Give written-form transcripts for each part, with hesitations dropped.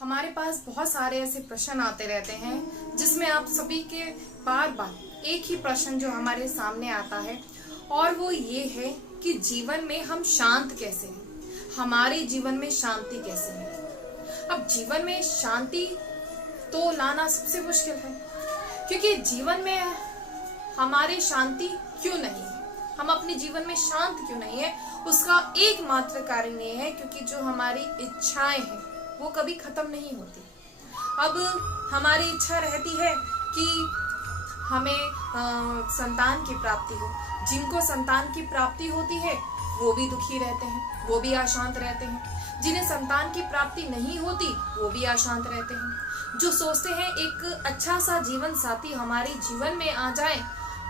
हमारे पास बहुत सारे ऐसे प्रश्न आते रहते हैं जिसमें आप सभी के बार बार एक ही प्रश्न जो हमारे सामने आता है, और वो ये है कि जीवन में हम शांत कैसे हैं, हमारे जीवन में शांति कैसे है। अब जीवन में शांति तो लाना सबसे मुश्किल है, क्योंकि जीवन में हमारे शांति क्यों नहीं है, हम अपने जीवन में शांत क्यों नहीं है, उसका एकमात्र कारण ये है क्योंकि जो हमारी इच्छाएं हैं वो कभी खत्म नहीं होती। अब हमारी इच्छा रहती है कि हमें संतान की प्राप्ति हो। जिनको संतान की प्राप्ति होती है वो भी दुखी रहते हैं, वो भी अशांत रहते हैं। जिन्हें संतान की प्राप्ति नहीं होती वो भी अशांत रहते हैं। जो सोचते हैं एक अच्छा सा जीवन साथी हमारे जीवन में आ जाए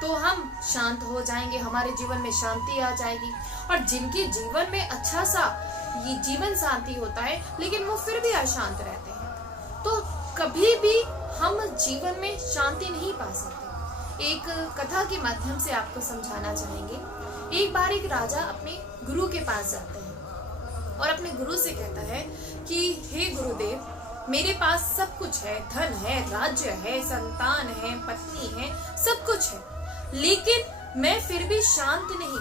तो हम शांत हो जाएंगे, हमारे जीवन में शांति आ जाएगी। और जिनके जीवन में अच्छा सा ये जीवन साथी होता है लेकिन वो फिर भी अशांत रहते हैं, तो कभी भी हम जीवन में शांति नहीं पा सकते। एक कथा के माध्यम से आपको समझाना चाहेंगे। एक बार एक राजा अपने गुरु के पास जाते हैं और अपने गुरु से कहता है कि हे गुरुदेव, मेरे पास सब कुछ है, धन है, राज्य है, संतान है, पत्नी है, सब कुछ है, लेकिन मैं फिर भी शांत नहीं,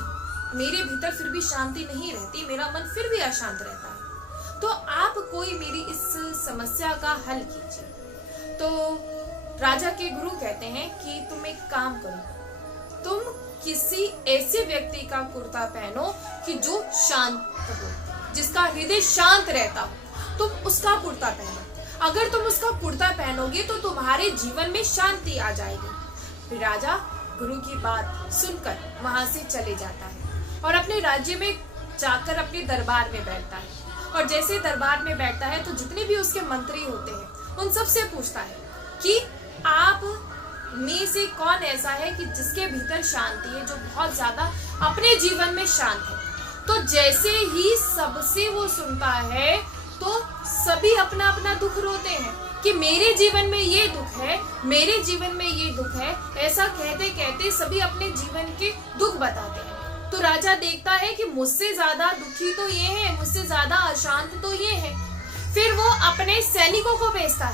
मेरे भीतर फिर भी शांति नहीं रहती, मेरा मन फिर भी अशांत रहता है। तो आप कोई मेरी इस समस्या का हल कीजिए। तो राजा के गुरु कहते हैं कि तुम एक काम करो, तुम किसी ऐसे व्यक्ति का कुर्ता पहनो कि जो शांत हो, जिसका हृदय शांत रहता हो, तुम उसका कुर्ता पहनो। अगर तुम उसका कुर्ता पहनोगे तो तुम्हारे जीवन में शांति आ जाएगी। फिर राजा गुरु की बात सुनकर वहां से चले जाता है और अपने राज्य में जाकर अपने दरबार में बैठता है। और जैसे दरबार में बैठता है तो जितने भी उसके मंत्री होते हैं उन सब से पूछता है कि आप में से कौन ऐसा है कि जिसके भीतर शांति है, जो बहुत ज्यादा अपने जीवन में शांत है। तो जैसे ही सबसे वो सुनता है तो सभी अपना अपना दुख रोते हैं कि मेरे जीवन में ये दुख है, मेरे जीवन में ये दुख है। ऐसा कहते कहते सभी अपने जीवन के दुख बताते हैं। तो राजा देखता है कि मुझसे ज्यादा दुखी तो ये है, मुझसे ज्यादा अशांत तो ये है। फिर वो अपने सैनिकों को भेजता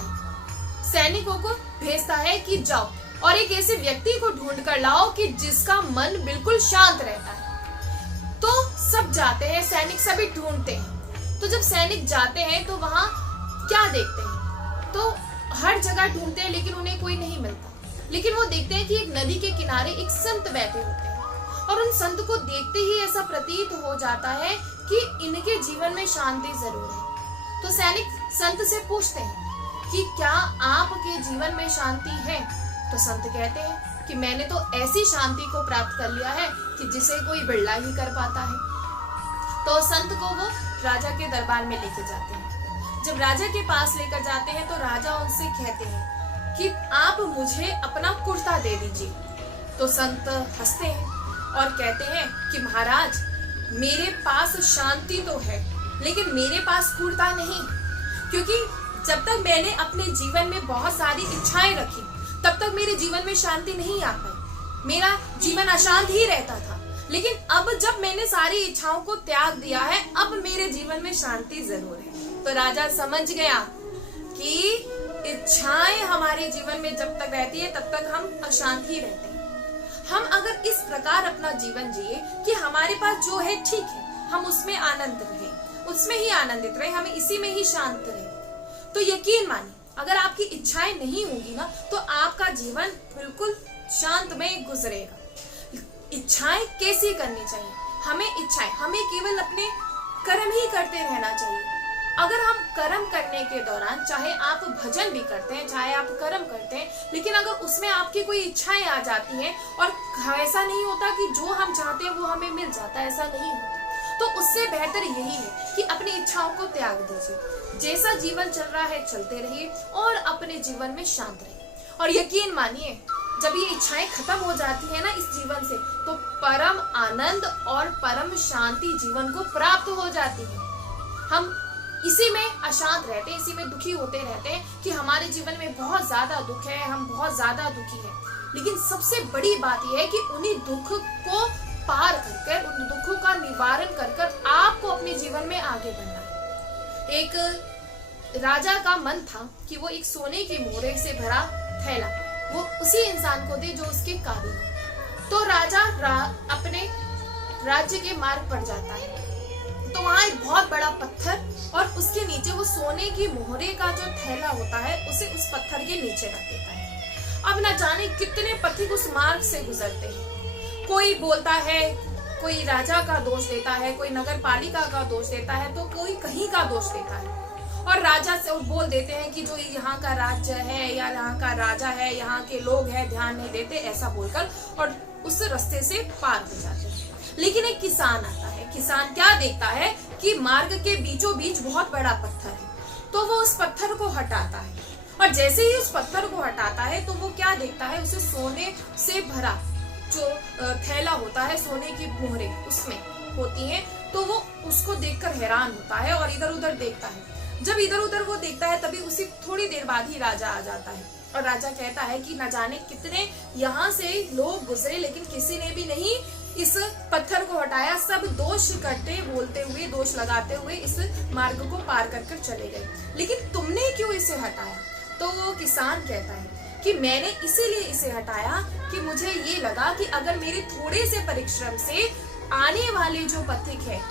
है कि जाओ और एक ऐसे व्यक्ति को ढूंढ कर लाओ कि जिसका मन बिल्कुल शांत रहता है। तो सब जाते हैं, सैनिक सभी ढूंढते हैं। तो जब सैनिक जाते हैं तो वहां क्या देखते हैं, तो हर जगह ढूंढते हैं लेकिन उन्हें कोई नहीं मिलता। लेकिन वो देखते हैं कि एक नदी के किनारे एक संत बैठे होते हैं और उन संत को देखते ही ऐसा प्रतीत हो जाता है कि इनके जीवन में शांति जरूर है। तो सैनिक संत से पूछते हैं कि क्या आपके जीवन में शांति है। तो संत कहते हैं कि मैंने तो ऐसी शांति को प्राप्त कर लिया है कि जिसे कोई बिरला ही कर पाता है। तो संत को वो राजा के दरबार में लेके जाते हैं। जब राजा के पास लेकर जाते हैं तो राजा उनसे कहते हैं कि आप मुझे अपना कुर्ता दे दीजिए। तो संत हंसते हैं और कहते हैं कि महाराज, मेरे पास शांति तो है लेकिन मेरे पास कुर्ता नहीं, क्योंकि जब तक मैंने अपने जीवन में बहुत सारी इच्छाएं रखी तब तक मेरे जीवन में शांति नहीं आ पाई, मेरा जीवन अशांत ही रहता था। लेकिन अब जब मैंने सारी इच्छाओं को त्याग दिया है, अब मेरे जीवन में शांति जरूर है। तो राजा समझ गया कि इच्छाएं हमारे जीवन में जब तक रहती है तब तक हम अशांत ही रहते हैं। हम अगर इस प्रकार अपना जीवन जिए कि हमारे पास जो है ठीक है, हम उसमें आनंद रहे, उसमें ही आनंदित रहे, हमें इसी में ही शांत रहे, तो यकीन मानिए अगर आपकी इच्छाएं नहीं होगी ना तो आपका जीवन बिल्कुल शांत में गुजरेगा। इच्छाएं कैसी करनी चाहिए, हमें केवल अपने कर्म ही करते रहना चाहिए। अगर हम कर्म करने के दौरान, चाहे आप भजन भी करते हैं, चाहे आप कर्म करते हैं, लेकिन अगर उसमें आपकी कोई इच्छाएं आ जाती हैं और ऐसा नहीं होता कि जो हम चाहते हैं वो हमें मिल जाता है, ऐसा नहीं होता, तो उससे बेहतर यही है कि अपनी इच्छाओं को त्याग दीजिए। जैसा जीवन चल रहा है चलते रहिए और अपने जीवन में शांत रहिए। और यकीन मानिए जब ये इच्छाएं खत्म हो जाती है ना इस जीवन से, तो परम आनंद और परम शांति जीवन को प्राप्त हो जाती है। हम इसी में अशांत रहते हैं, इसी में दुखी होते रहते हैं कि हमारे जीवन में बहुत ज्यादा दुख है, हम बहुत ज्यादा दुखी हैं। लेकिन सबसे बड़ी बात यह है कि उन्हीं दुख को पार करके, उन दुखों का निवारण कर आपको अपने जीवन में आगे बढ़ना है। एक राजा का मन था कि वो एक सोने की मोहरे से भरा थैला वो उसी इंसान को दे जो उसके काबिल हो। तो राजा अपने राज्य के मार्ग पर जाता है, तो वहां एक बहुत बड़ा पत्थर और उसके नीचे वो सोने की मोहरे का जो थैला होता है उसे उस पत्थर के नीचे रख देता है। अब न जाने कितने पथिक उस मार्ग से गुजरते हैं। कोई बोलता है, कोई राजा का दोष देता है, कोई नगर पालिका का दोष देता है, तो कोई कहीं का दोष देता है और राजा से बोल देते हैं कि जो यहाँ का राज्य है या यहाँ का राजा है, यहाँ के लोग हैं, ध्यान नहीं देते, ऐसा बोलकर और उस रास्ते से पार हो जाते हैं। लेकिन एक किसान आता है। किसान क्या देखता है कि मार्ग के बीचों बीच बहुत बड़ा पत्थर है, तो वो उस पत्थर को हटाता है और जैसे ही उस पत्थर को हटाता है तो वो क्या देखता है, उसे सोने से भरा जो थैला होता है, सोने की मोहरे उसमें होती हैं, तो वो उसको देखकर हैरान होता है और इधर उधर देखता है। जब इधर उधर वो देखता है तभी उसी थोड़ी देर बाद ही राजा आ जाता है और राजा कहता है कि न जाने कितने यहाँ से लोग गुजरे लेकिन किसी ने भी नहीं इस पत्थर को हटाया। सब दोष करते बोलते हुए, दोष लगाते हुए इस मार्ग को पार कर चले गए, लेकिन तुमने क्यों इसे हटाया? तो वो किसान कहता है कि मैंने इसीलिए इसे हटाया कि मुझे ये लगा कि अगर मेरे थोड़े से परिश्रम से आने वाले जो पथिक है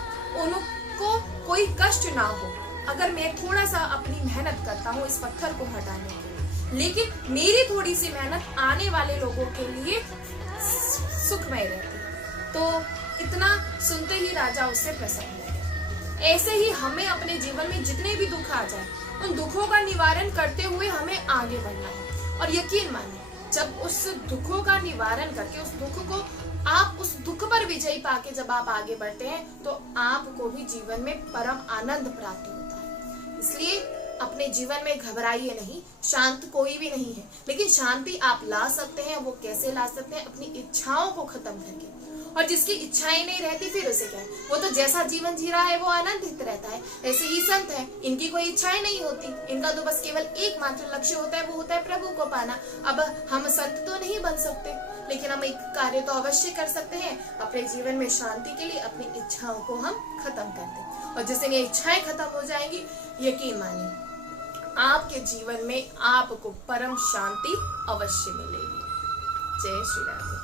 उनको कोई कष्ट ना हो, अगर मैं थोड़ा सा अपनी मेहनत करता हूँ इस पत्थर को हटाने के लिए, लेकिन मेरी थोड़ी सी मेहनत आने वाले लोगों के लिए सुखमय रहती है। तो इतना सुनते ही राजा उससे प्रसन्न हो गया। ऐसे ही हमें अपने जीवन में जितने भी दुख आ जाए उन दुखों का निवारण करते हुए हमें आगे बढ़ना है। और यकीन मानिए, जब उस दुखों का निवारण करके उस दुख को आप उस दुख पर विजय पाके जब आप आगे बढ़ते हैं तो आपको भी जीवन में परम आनंद प्राप्त होता है। इसलिए अपने जीवन में घबराइए नहीं। शांत कोई भी नहीं है, लेकिन शांति आप ला सकते हैं। वो कैसे ला सकते हैं? अपनी इच्छाओं को खत्म करके। और जिसकी इच्छाएं नहीं रहती फिर उसे क्या है, वो तो जैसा जीवन जी रहा है वो आनंदित रहता है। ऐसे ही संत है, इनकी कोई इच्छाएं नहीं होती, इनका तो बस केवल एकमात्र लक्ष्य होता है, वो होता है प्रभु को पाना। अब हम संत तो नहीं बन सकते, लेकिन हम एक कार्य तो अवश्य कर सकते हैं, अपने जीवन में शांति के लिए अपनी इच्छाओं को हम खत्म कर दें। और जिस दिन ये इच्छाएं खत्म हो जाएंगी, यकीन मानिए आपके जीवन में आपको परम शांति अवश्य मिलेगी। जय श्री राधे।